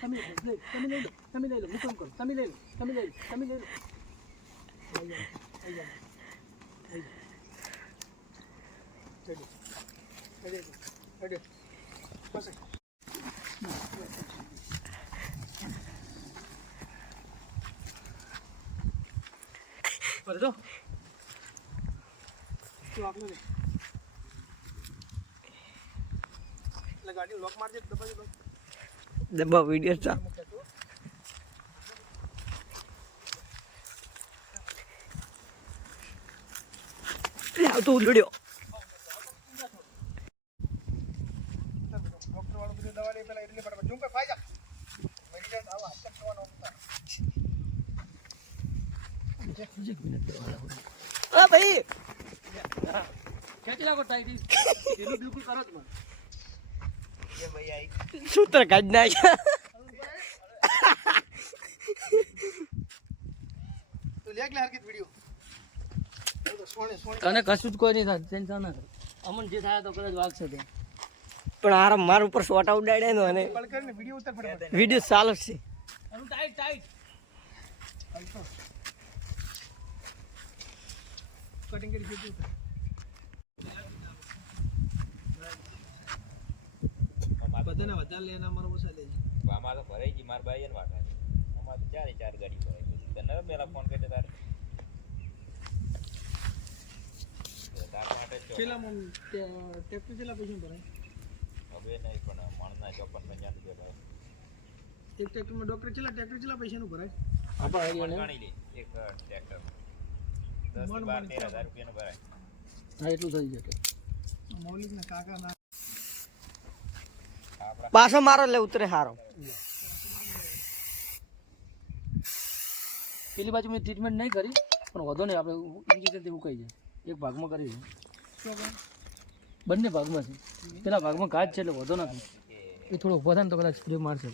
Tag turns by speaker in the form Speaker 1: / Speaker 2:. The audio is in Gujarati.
Speaker 1: તમે લઈ તમે લઈ લો તમે લઈ લો હું કેમ લોક
Speaker 2: દબા વીડિયો ચાલ આવતો ઉડ્યો
Speaker 1: ડોક્ટર વાળું બધું દવા લઈ પેલા એટલે પડે ઝુમ ફાઈ જા. મેડિસિન આવા હાથ થવાનો
Speaker 2: અ ભાઈ.
Speaker 1: ખેંચી નાખો ટાઈટી એનું બિલકુલ કરો જ મને.
Speaker 2: સૂત્ર કાઢ નાખ્યા?
Speaker 3: તને કશું જ કોઈ નહીં થાય ટેન્શન ના અમન જે થાય તો કદાચ વાગશે તે.
Speaker 2: પણ હારા મારા ઉપર સોટા ઉડાડે નો અને
Speaker 1: વિડિયો ઉતાર ફટાફટ.
Speaker 2: વીડિયો ચાલુ છે.
Speaker 3: અનુ ટાઈટ ટાઈટ
Speaker 1: કટિંગ કરી દીધું બધાને વધારે લેના મારો ઓછા લેજે
Speaker 4: આમાં તો ભરાઈ ગઈ મારા ભાઈ ને વાટા અમારે તો ચારે ચાર ગાડી ભરાઈ ગઈ. તને પેલા ફોન કર્યો તારે? તાર માટે
Speaker 1: છેલ્લા છેલ્લા પૈસા ભરાય.
Speaker 4: હવે નહીં પણ મણના ચોપન પંચાણું રૂપિયા ભરાય
Speaker 1: એક ટ્રેક્ટરમાં ડોક્ટર છેલ્લા ટ્રેક્ટર છેલ્લા પૈસાનું ભરાય?
Speaker 3: આપણા
Speaker 4: મણ ગણી લે એક ટ્રેક્ટર દસ બાર તેર હજાર રૂપિયાનું ભરાય.
Speaker 3: હા એટલું થઈ જશે
Speaker 1: મૌલિકના કાકા ના
Speaker 2: પાછો મારો લે ઉતરે હારો.
Speaker 3: પેલી બાજુ મેં ટ્રીટમેન્ટ નહીં કરી પણ વધો નહીં આપણે બીજી એવું કહી જાય. એક ભાગમાં કરી છે
Speaker 1: કહે?
Speaker 3: બંને ભાગમાં છે. પેલા ભાગમાં ઘાટ છે એટલે વધો નથી. એ થોડો ઊભો થાય ને તો કદાચ સ્પ્રે મારશે.